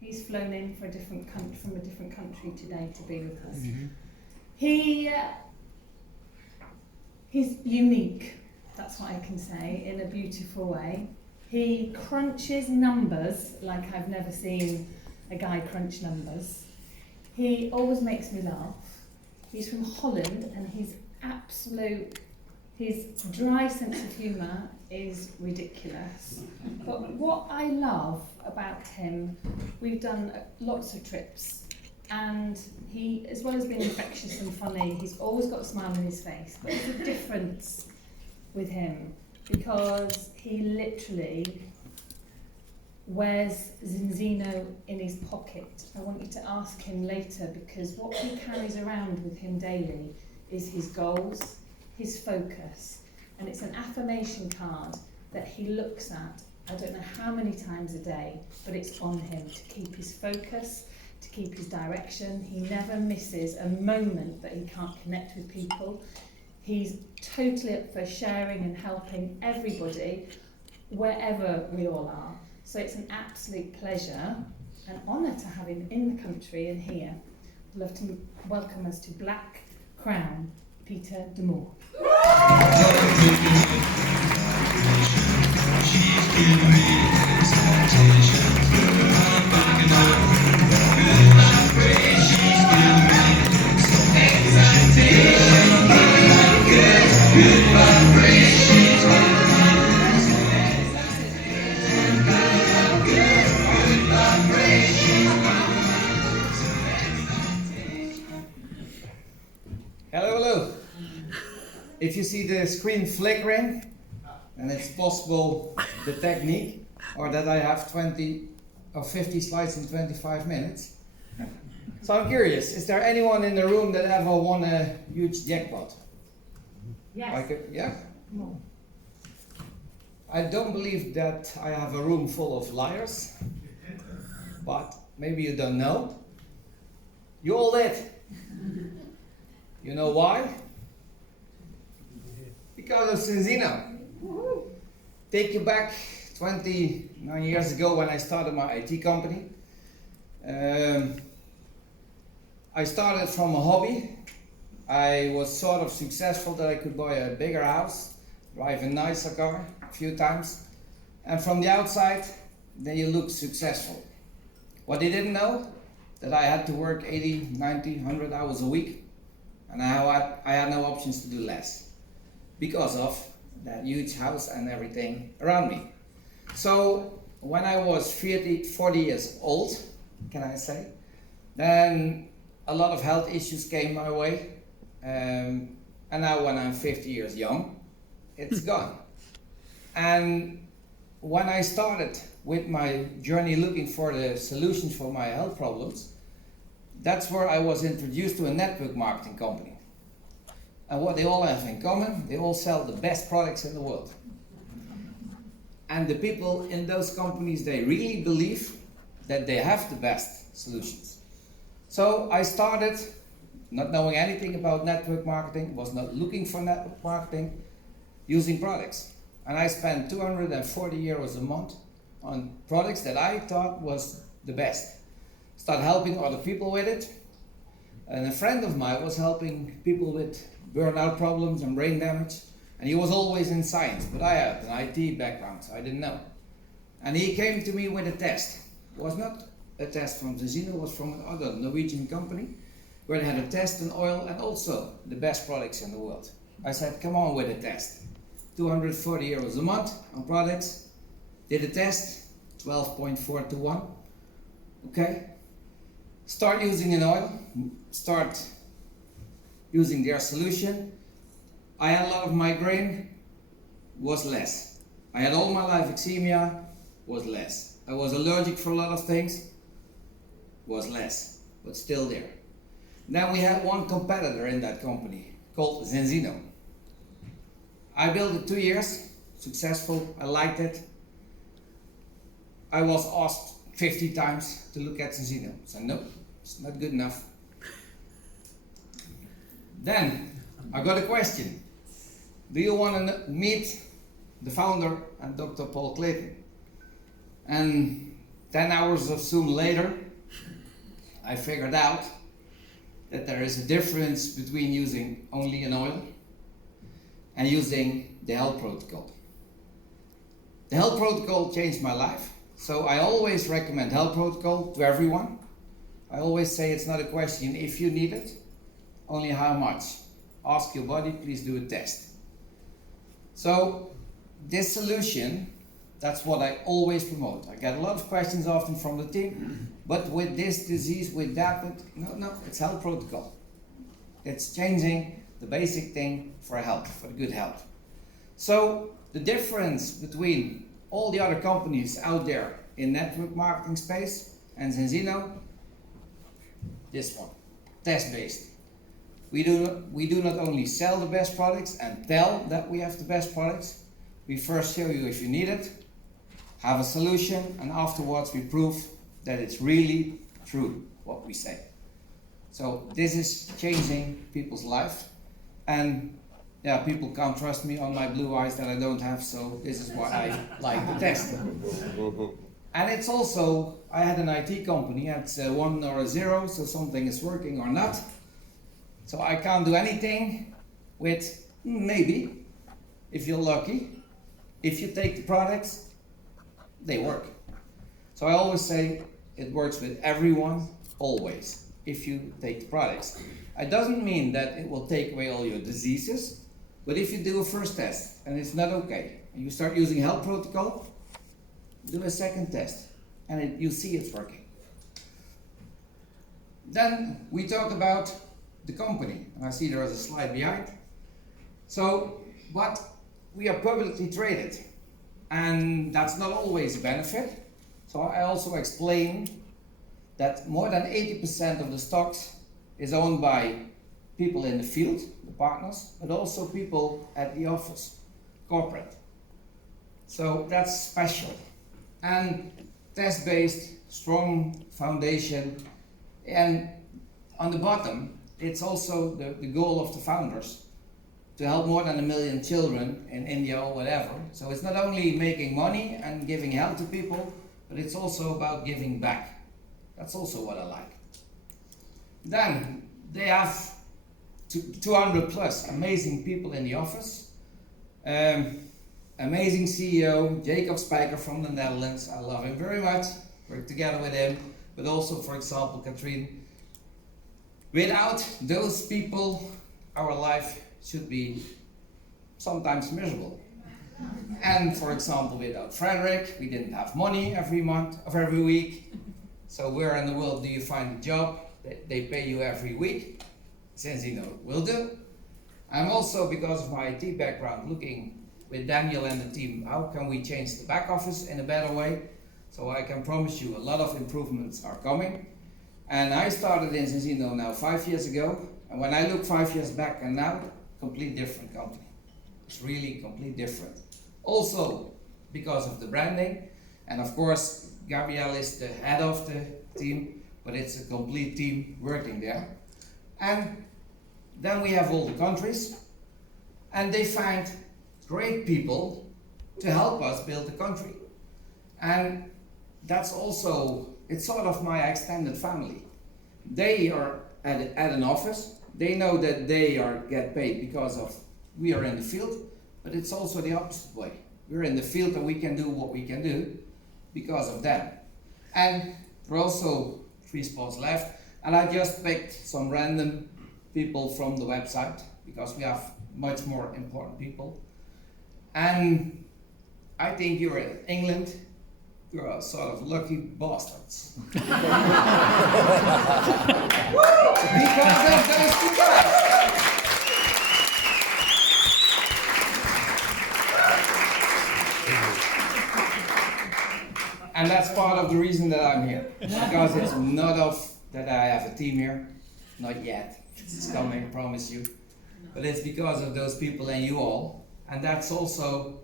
He's flown in for from a different country today to be with us. Mm-hmm. He's unique, that's what I can say, in a beautiful way. He crunches numbers like I've never seen a guy crunch numbers. He always makes me laugh. He's from Holland and his dry sense of humour is ridiculous. But what I love about him, we've done lots of trips, and he, as well as being infectious and funny, he's always got a smile on his face. But there's a difference with him, because he literally wears Zinzino in his pocket. I want you to ask him later, because what he carries around with him daily is his goals, his focus, and it's an affirmation card that he looks at, I don't know how many times a day, but it's on him to keep his focus, to keep his direction. He never misses a moment that he can't connect with people. He's totally up for sharing and helping everybody, wherever we all are. So it's an absolute pleasure and honour to have him in the country and here. I'd love to welcome us to Black Crown, Peter de Moor. Hello. If you see the screen flickering, and it's possible the technique, or that I have 20 or 50 slides in 25 minutes. So I'm curious, is there anyone in the room that ever won a huge jackpot? Yes. Yeah? I don't believe that I have a room full of liars, but maybe you don't know. You all did. You know why? Because of Zinzino. Take you back 29 years ago when I started my IT company. I started from a hobby. I was sort of successful that I could buy a bigger house, drive a nicer car a few times, and from the outside, then you look successful. What they didn't know, that I had to work 80, 90, 100 hours a week, and I had no options to do less because of that huge house and everything around me. So when I was 40 years old, can I say, then a lot of health issues came my way, and now when I'm 50 years young, it's gone. And when I started with my journey looking for the solutions for my health problems, that's where I was introduced to a network marketing company. And what they all have in common, they all sell the best products in the world. And the people in those companies, they really believe that they have the best solutions. So I started not knowing anything about network marketing, was not looking for network marketing, using products. And I spent 240 euros a month on products that I thought was the best. Start helping other people with it. And a friend of mine was helping people with burnout problems and brain damage. And he was always in science, but I had an IT background, so I didn't know. And he came to me with a test. It was not a test from Zinzino, it was from another Norwegian company, where they had a test on oil and also the best products in the world. I said, come on with a test. 240 euros a month on products. Did a test, 12.4 to 1. Okay. Start using an oil, start using their solution. I had a lot of migraine, was less. I had all my life eczema, was less. I was allergic for a lot of things, was less, but still there. Then we had one competitor in that company called Zinzino. I built it 2 years, successful, I liked it. I was asked 50 times to look at Zinzino. I said, no, it's not good enough. Then I got a question. Do you want to meet the founder and Dr. Paul Clayton? And 10 hours of Zoom later, I figured out that there is a difference between using only an oil and using the health protocol. The health protocol changed my life, so I always recommend health protocol to everyone. I always say it's not a question if you need it, only how much. Ask your body, please do a test. So this solution, that's what I always promote. I get a lot of questions often from the team, but with this disease, with that, no, it's health protocol. It's changing the basic thing for health, for good health. So the difference between all the other companies out there in network marketing space and Zenzino, this one, test-based. We do not only sell the best products and tell that we have the best products, we first show you if you need it, have a solution, and afterwards we prove that it's really true what we say. So this is changing people's life, and yeah, people can't trust me on my blue eyes that I don't have, so this is why I like the test. And it's also, I had an IT company, it's a 1 or a 0, so something is working or not. So I can't do anything with maybe, if you're lucky. If you take the products, they work. So I always say it works with everyone, always, if you take the products. It doesn't mean that it will take away all your diseases, but if you do a first test and it's not okay, and you start using health protocol, do a second test, and you see it's working. Then we talk about the company, and I see there is a slide behind. So, but we are publicly traded, and that's not always a benefit. So I also explain that more than 80% of the stocks is owned by people in the field, the partners, but also people at the office, corporate. So that's special. And test-based, strong foundation, and on the bottom, it's also the goal of the founders to help more than 1 million children in India or whatever. So it's not only making money and giving help to people, but it's also about giving back. That's also what I like. Then they have 200 plus amazing people in the office. Amazing CEO, Jacob Spijker from the Netherlands. I love him very much. Work together with him. But also, for example, Katrien. Without those people, our life should be sometimes miserable. And for example, without Frederick, we didn't have money every month or every week. So where in the world do you find a job? They pay you every week. Zenzino will do. I'm also, because of my IT background, looking with Daniel and the team, how can we change the back office in a better way? So I can promise you a lot of improvements are coming. And I started in Zenzino now 5 years ago. And when I look 5 years back and now, complete different company. It's really complete different. Also because of the branding. And of course, Gabrielle is the head of the team, but it's a complete team working there. And then we have all the countries, and they find great people to help us build the country. And that's also, it's sort of my extended family. They are at an office. They know that they get paid because of we are in the field, but it's also the opposite way. We're in the field and we can do what we can do because of them. And there are also 3 spots left, and I just picked some random people from the website because we have much more important people. And I think you're in England, you're a sort of lucky bastards. Because of those 2 guys. And that's part of the reason that I'm here. Because it's not that I have a team here, not yet. It's coming, I promise you. But it's because of those people and you all. And that's also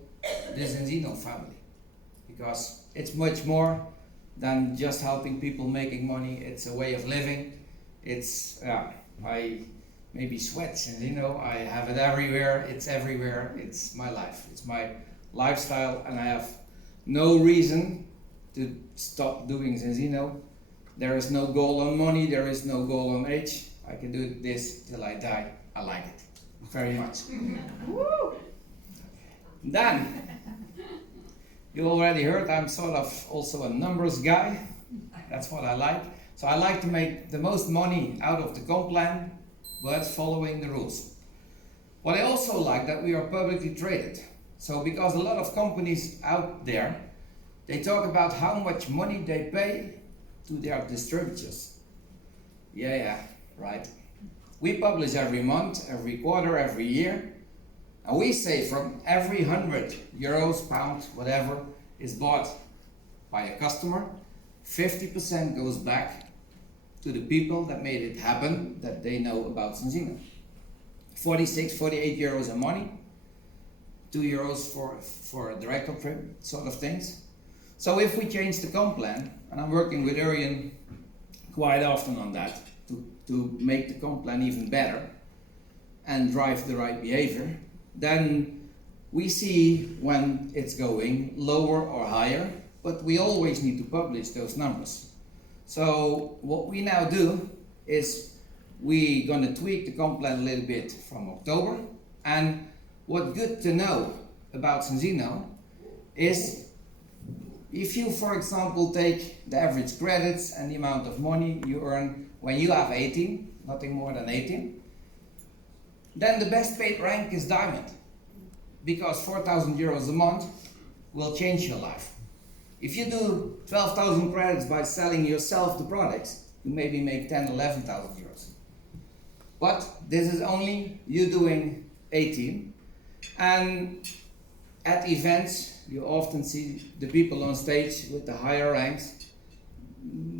the Zenzino family. Because it's much more than just helping people making money. It's a way of living. It's, I maybe sweat Zenzino. I have it everywhere. It's everywhere. It's my life. It's my lifestyle. And I have no reason to stop doing Zenzino. There is no goal on money, there is no goal on age. I can do this till I die. I like it very much. Then, you already heard I'm sort of also a numbers guy. That's what I like. So I like to make the most money out of the comp plan, but following the rules. What I also like that we are publicly traded. So because a lot of companies out there, they talk about how much money they pay to their distributors. Yeah, right. We publish every month, every quarter, every year. And we say from every 100 euros, pound, whatever, is bought by a customer, 50% goes back to the people that made it happen, that they know about Zenzino. 46, 48 euros in money, 2 euros for a director trip, sort of things. So if we change the comp plan, and I'm working with Urian quite often on that, to make the comp plan even better and drive the right behavior, then we see when it's going lower or higher, but we always need to publish those numbers. So what we now do is we're going to tweak the comp plan a little bit from October. And what's good to know about Zenzino is if you, for example, take the average credits and the amount of money you earn when you have 18, nothing more than 18, then the best paid rank is Diamond, because 4,000 euros a month will change your life. If you do 12,000 credits by selling yourself the products, you maybe make 10, 11,000 euros. But this is only you doing 18. And at events, you often see the people on stage with the higher ranks.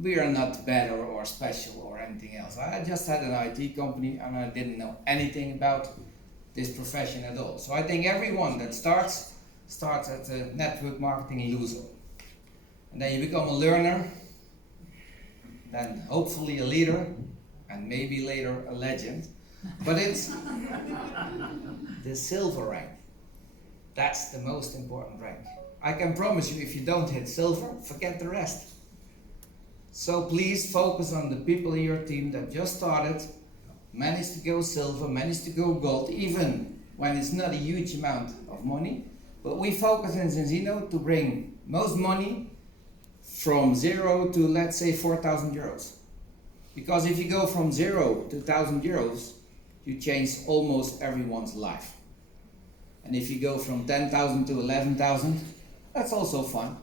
We are not better or special or anything else. I just had an IT company and I didn't know anything about this profession at all. So I think everyone that starts at a network marketing loser. And then you become a learner, then hopefully a leader, and maybe later a legend. But it's the silver rank. That's the most important rank. I can promise you, if you don't hit silver, forget the rest. So please focus on the people in your team that just started, managed to go silver, managed to go gold, even when it's not a huge amount of money. But we focus in Zenzino to bring most money from 0 to, let's say, 4,000 euros. Because if you go from 0 to 1,000 euros, you change almost everyone's life. And if you go from 10,000 to 11,000, that's also fun,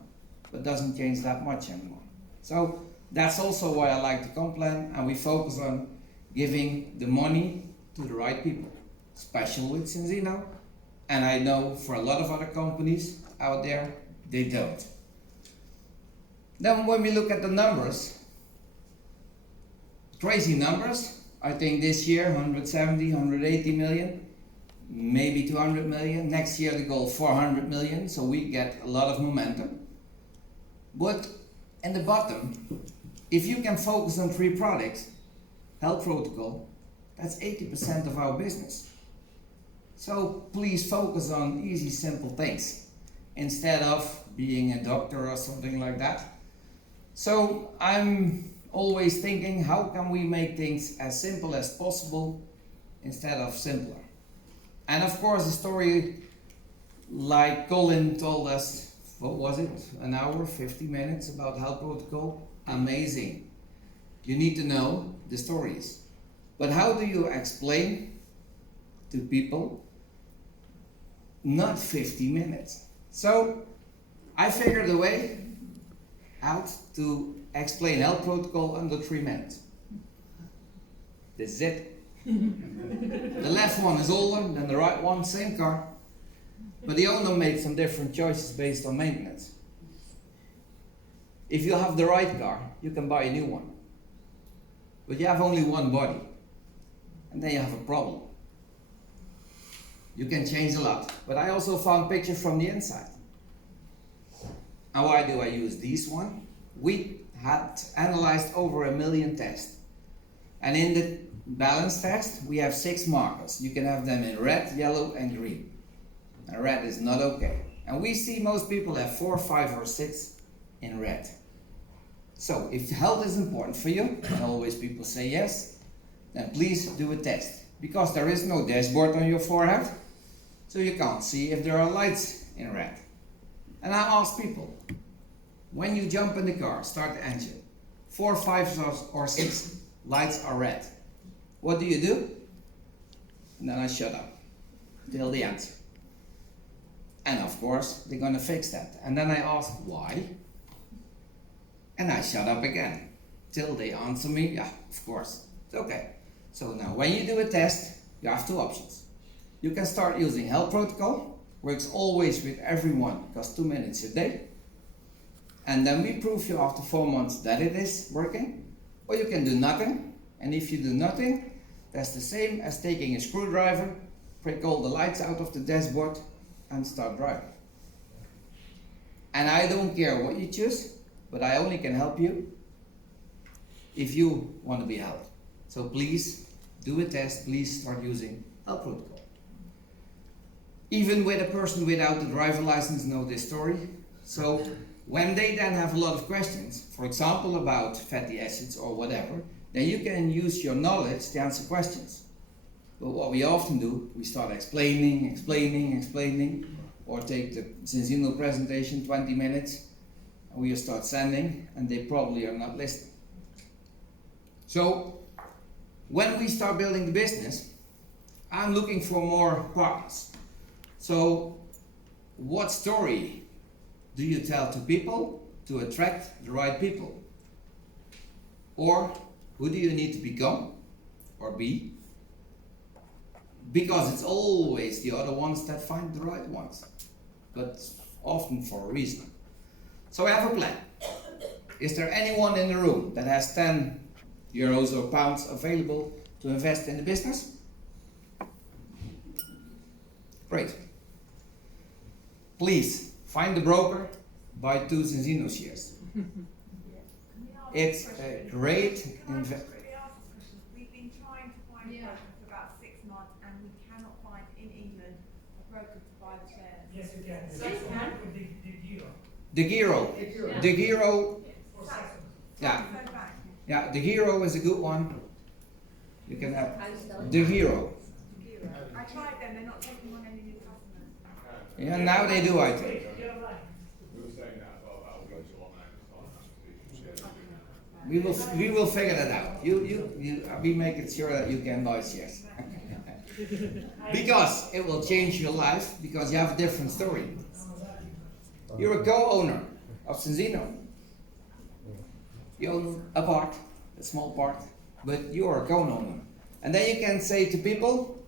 but doesn't change that much anymore. So that's also why I like the comp plan, and we focus on giving the money to the right people, especially with Zenzino. And I know for a lot of other companies out there, they don't. Then when we look at the numbers, crazy numbers. I think this year 170, 180 million, maybe 200 million. Next year the goal 400 million, so we get a lot of momentum. But in the bottom, if you can focus on 3 products, health protocol, that's 80% of our business. So please focus on easy, simple things instead of being a doctor or something like that. So I'm always thinking, how can we make things as simple as possible instead of simpler? And of course, a story like Colin told us, what was it, an hour, 50 minutes about health protocol? Amazing. You need to know the stories. But how do you explain to people? Not 50 minutes. So I figured a way out to explain health protocol under 3 minutes. This is it. The left one is older than the right one, same car. But the owner made some different choices based on maintenance. If you have the right car, you can buy a new one. But you have only one body. And then you have a problem. You can change a lot. But I also found pictures from the inside. And why do I use this one? We had analyzed over 1 million tests. And in the balance test, we have 6 markers. You can have them in red, yellow, and green. And red is not okay. And we see most people have 4, 5, or 6 in red. So if health is important for you, and always people say yes, then please do a test. Because there is no dashboard on your forehead, so you can't see if there are lights in red. And I ask people, when you jump in the car, start the engine, 4, 5 or 6 lights are red. What do? And then I shut up till the answer. And of course, they're gonna fix that. And then I ask why, and I shut up again till they answer me, yeah, of course, it's okay. So now when you do a test, you have 2 options. You can start using health protocol, works always with everyone, costs 2 minutes a day. And then we prove you after 4 months that it is working. Or you can do nothing, and if you do nothing, that's the same as taking a screwdriver, break all the lights out of the dashboard, and start driving. And I don't care what you choose, but I only can help you if you want to be helped. So please do a test, please start using health protocol. Even with a person without a driver license know this story. So when they then have a lot of questions, for example about fatty acids or whatever, then you can use your knowledge to answer questions. But what we often do, we start explaining, or take the Sensino presentation, 20 minutes, and we start sending, and they probably are not listening. So when we start building the business, I'm looking for more partners. So what story do you tell to people to attract the right people? Or who do you need to become or be? Because it's always the other ones that find the right ones, but often for a reason. So I have a plan. Is there anyone in the room that has 10 euros or pounds available to invest in the business? Great. Please find the broker, buy 2 Sensino shares. It's a great investment. We've been trying to find a broker for about 6 months, and we cannot find in England a broker to buy the shares. Yes, you can. The Giro. The Giro. Yeah. Yeah, the Giro is a good one. You can have the Giro. I tried them, they're not taking on any new customers. Yeah, now they do, I think. We were saying that as well about going to online. We will figure that out. We make it sure that you can buy shares. Because it will change your life, because you have a different story. You're a co-owner of Sensino. You own a part, a small part, but you're a co-owner. And then you can say to people,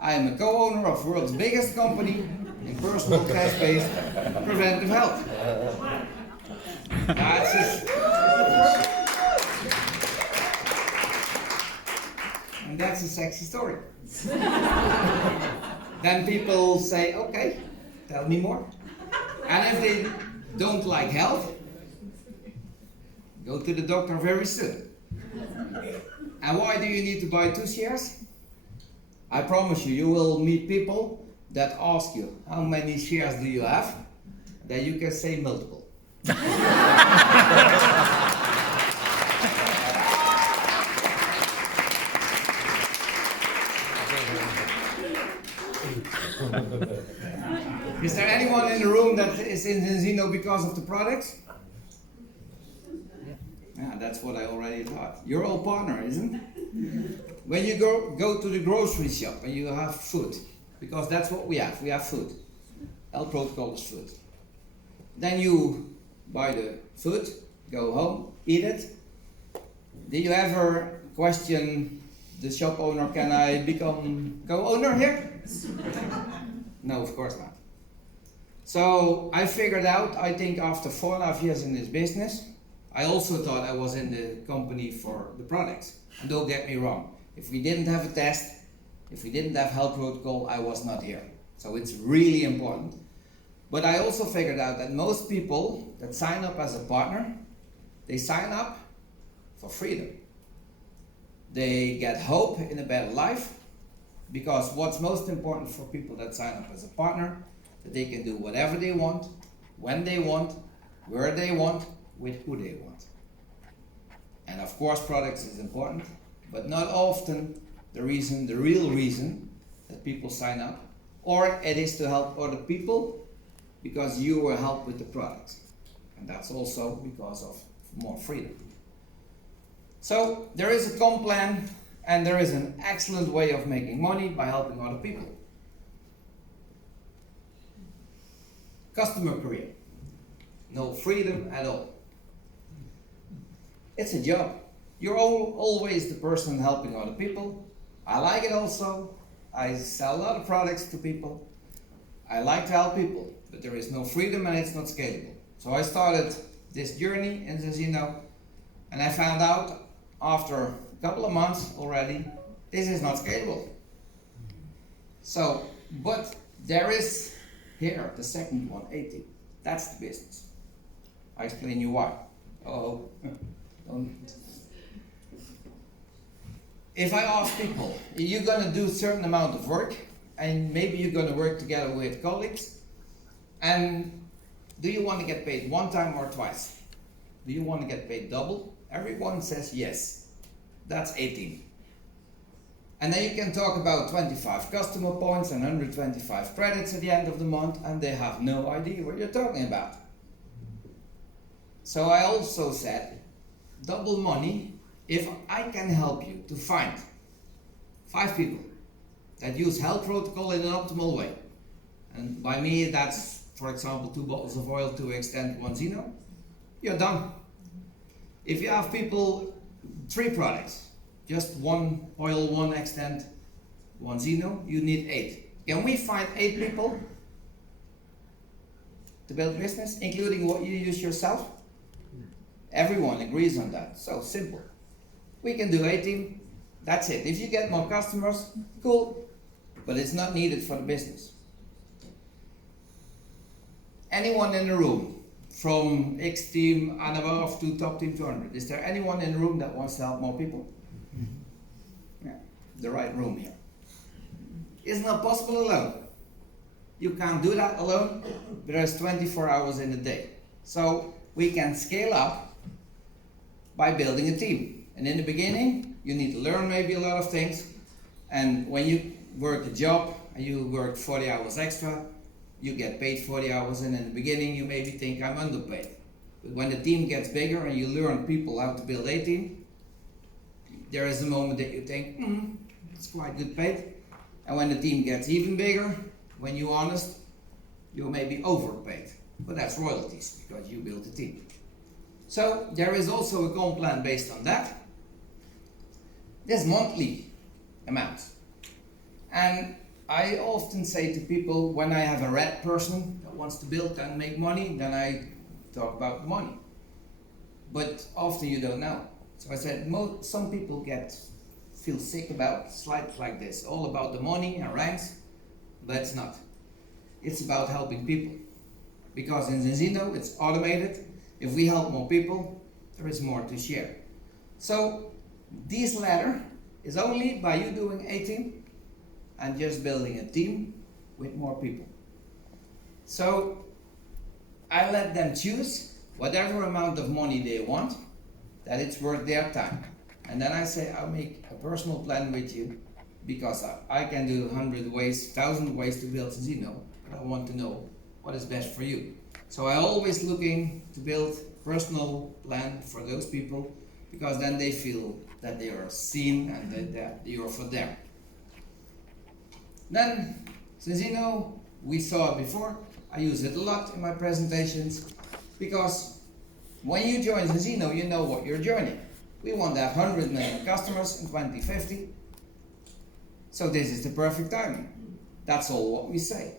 I am a co-owner of the world's biggest company in personal cash-based preventive health. That's just, and that's a sexy story. Then people say, okay, tell me more. And if they don't like health, go to the doctor very soon. And why do you need to buy 2 shares? I promise you, you will meet people that ask you, how many shares do you have? Then you can say multiple. Is there anyone in the room that is in Sensino because of the products? Yeah, that's what I already thought. You're all partner, isn't it? When you go to the grocery shop and you have food, because that's what we have food. Health protocol is food. Then you buy the food, go home, eat it. Did you ever question the shop owner, can I become co-owner here? No, of course not. So I figured out, I think after 4.5 years in this business, I also thought I was in the company for the products. And don't get me wrong, if we didn't have a test, if we didn't have health protocol, I was not here. So it's really important. But I also figured out that most people that sign up as a partner, they sign up for freedom. They get hope in a better life, because what's most important for people that sign up as a partner, that they can do whatever they want, when they want, where they want, with who they want. And of course products is important, but not often the real reason that people sign up, or it is to help other people because you will help with the product. And that's also because of more freedom. So there is a comp plan, and there is an excellent way of making money by helping other people. Customer career. No freedom at all. It's a job. You're always the person helping other people. I like it also. I sell a lot of products to people. I like to help people, but there is no freedom and it's not scalable. So I started this journey in Zenzino, and I found out after a couple of months already, this is not scalable. So, but there is here, the second one, 80. That's the business. I explain you why. Oh, if I ask people, you're going to do a certain amount of work, and maybe you're going to work together with colleagues, and do you want to get paid one time or twice? Do you want to get paid double? Everyone says yes. That's 18. And then you can talk about 25 customer points and 125 credits at the end of the month, and they have no idea what you're talking about. So I also said, double money if I can help you to find 5 people that use health protocol in an optimal way. And by me, that's, for example, 2 bottles of oil to extend 1 Zeno. You're done. If you have people, 3 products, just 1 oil, 1 extend, 1 Zeno, you need 8. Can we find 8 people to build business, including what you use yourself? Everyone agrees on that. So simple. We can do 18. That's it. If you get more customers, cool, but it's not needed for the business. Anyone in the room, from X team and above to top team 200, is there anyone in the room that wants to help more people? Yeah, the right room here. It's not possible alone. You can't do that alone, but there's 24 hours in a day. So we can scale up by building a team. And in the beginning, you need to learn maybe a lot of things. And when you work a job and you work 40 hours extra, you get paid 40 hours, and in the beginning you maybe think I'm underpaid. But when the team gets bigger and you learn people how to build a team, there is a moment that you think, it's quite good paid. And when the team gets even bigger, when you're honest, you may be overpaid. But that's royalties, because you built a team. So there is also a comp plan based on that. There's monthly amounts. And I often say to people, when I have a red person that wants to build and make money, then I talk about money. But often you don't know. So I said, some people feel sick about slides like this, all about the money and ranks, but it's not. It's about helping people. Because in Zenzino, it's automated. If we help more people, there is more to share. So this ladder is only by you doing 18 and just building a team with more people. So I let them choose whatever amount of money they want, that it's worth their time. And then I say, I'll make a personal plan with you, because I can do 100 ways, 1,000 ways to build Zenzino, but I want to know what is best for you. So I'm always looking to build personal plan for those people, because then they feel that they are seen and that you are for them. Then, Zenzino, we saw it before. I use it a lot in my presentations, because when you join Zenzino, you know what you're joining. We want to have 100 million customers in 2050. So this is the perfect timing. That's all what we say.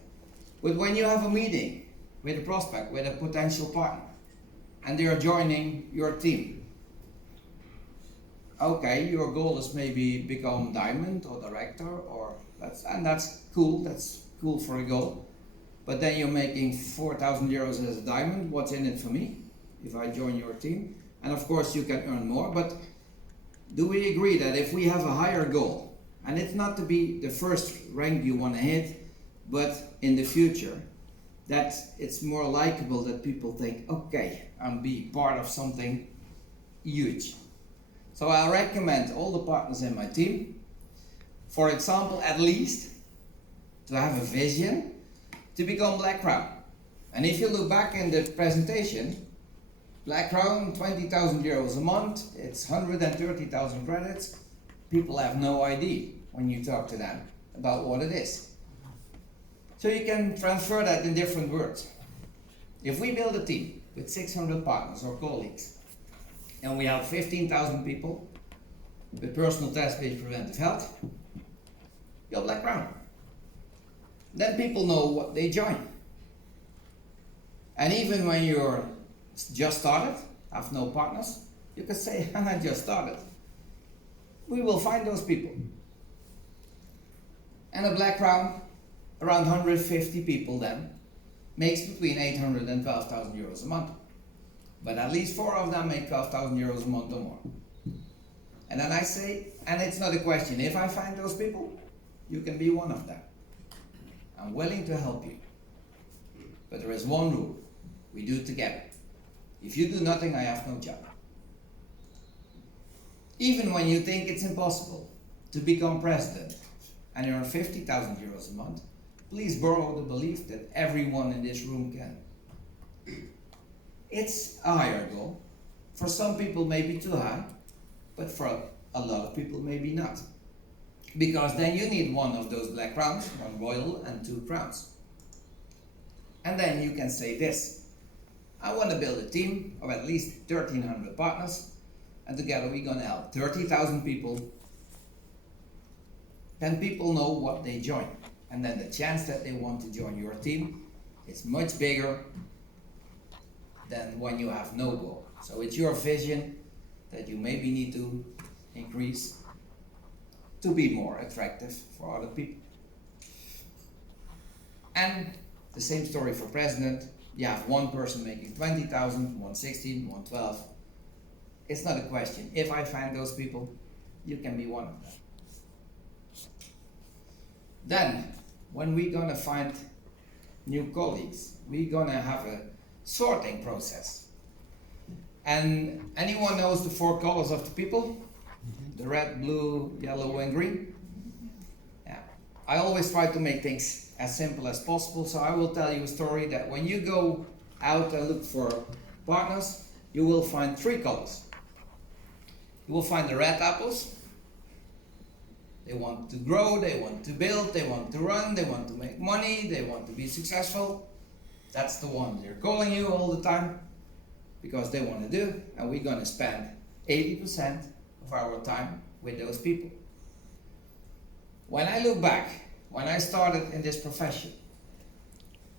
But when you have a meeting with a prospect, with a potential partner, and they are joining your team, okay, your goal is maybe become diamond or director, that's cool for a goal. But then you're making 4,000 euros as a diamond. What's in it for me if I join your team? And of course you can earn more, but do we agree that if we have a higher goal, and it's not to be the first rank you want to hit, but in the future, that it's more likable that people think, okay, I'm being part of something huge. So I recommend all the partners in my team, for example, at least to have a vision to become Black Crown. And if you look back in the presentation, Black Crown, 20,000 euros a month, it's 130,000 credits. People have no idea when you talk to them about what it is. So you can transfer that in different words. If we build a team with 600 partners or colleagues, and we have 15,000 people with personal test-based preventive health, you're Black Crown. Then people know what they join. And even when you're just started, have no partners, you can say, I just started. We will find those people. And a Black Crown, around 150 people then, makes between 800 and 12,000 euros a month. But at least 4 of them make 12,000 euros a month or more. And then I say, and it's not a question, if I find those people, you can be one of them. I'm willing to help you. But there is one rule, we do it together. If you do nothing, I have no job. Even when you think it's impossible to become president and you earn 50,000 euros a month, please borrow the belief that everyone in this room can. It's a higher goal. For some people maybe too high, but for a lot of people maybe not. Because then you need one of those Black Crowns, 1 royal and 2 crowns. And then you can say this, I want to build a team of at least 1,300 partners, and together we're going to help 30,000 people. Then people know what they join. And then the chance that they want to join your team is much bigger than when you have no goal. So it's your vision that you maybe need to increase to be more attractive for other people. And the same story for president. You have one person making 20,000, 116, 112. It's not a question. If I find those people, you can be one of them. Then, when we're gonna find new colleagues, we're gonna have a sorting process. And anyone knows the 4 colors of the people? The red, blue, yellow, and green? Yeah. I always try to make things as simple as possible, so I will tell you a story that when you go out and look for partners, you will find 3 colors. You will find the red apples. They want to grow, they want to build, they want to run, they want to make money, they want to be successful. That's the one they're calling you all the time because they want to do, and we're going to spend 80% of our time with those people. When I look back, when I started in this profession,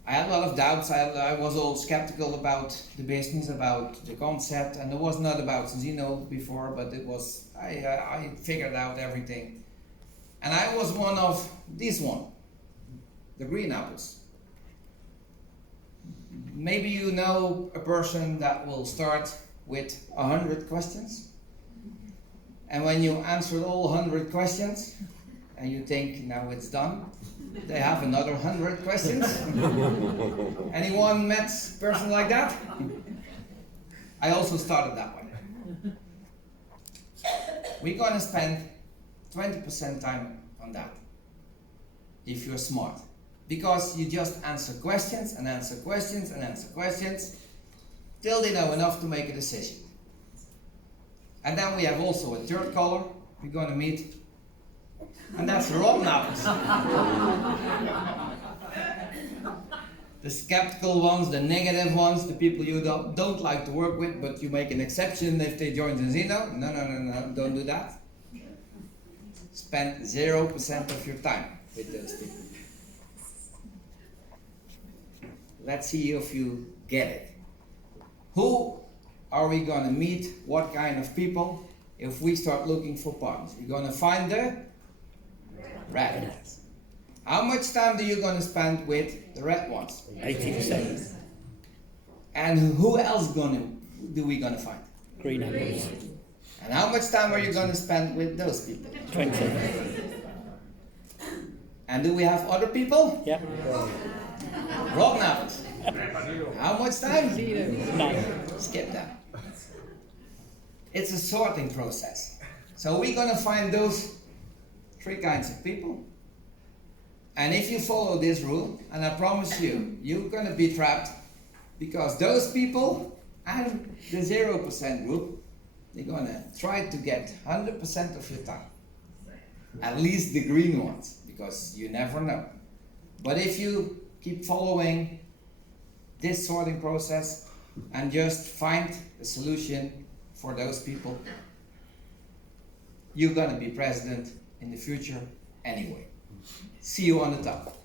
I had a lot of doubts. I was all skeptical about the business, about the concept, and it was not about Zeno before, but it was, I figured out everything. And I was one of this one, the green apples. Maybe you know a person that will start with 100 questions. And when you answer all 100 questions, and you think, now it's done, they have another 100 questions. Anyone met a person like that? I also started that way. We're gonna spend 20% time on that, if you're smart. Because you just answer questions and answer questions and answer questions till they know enough to make a decision. And then we have also a 3rd color we're going to meet, and that's the rotten apples. The skeptical ones, the negative ones, the people you don't like to work with, but you make an exception if they join the Zeno. No, don't do that. Spend 0% of your time with those people. Let's see if you get it. Who are we going to meet? What kind of people? If we start looking for partners, we're going to find the red. How much time do you going to spend with the red ones? 80%. And who else do we going to find? Green apples. And how much time are you going to spend with those people? 20. And do we have other people? Yep. Rotten apples. How much time? None. Skip that. It's a sorting process. So we're gonna find those three kinds of people. And if you follow this rule, and I promise you, you're gonna be trapped, because those people and the 0% group, they're gonna try to get 100% of your time. At least the green ones, because you never know. But if you keep following this sorting process and just find a solution for those people, you're gonna be president in the future anyway. See you on the top.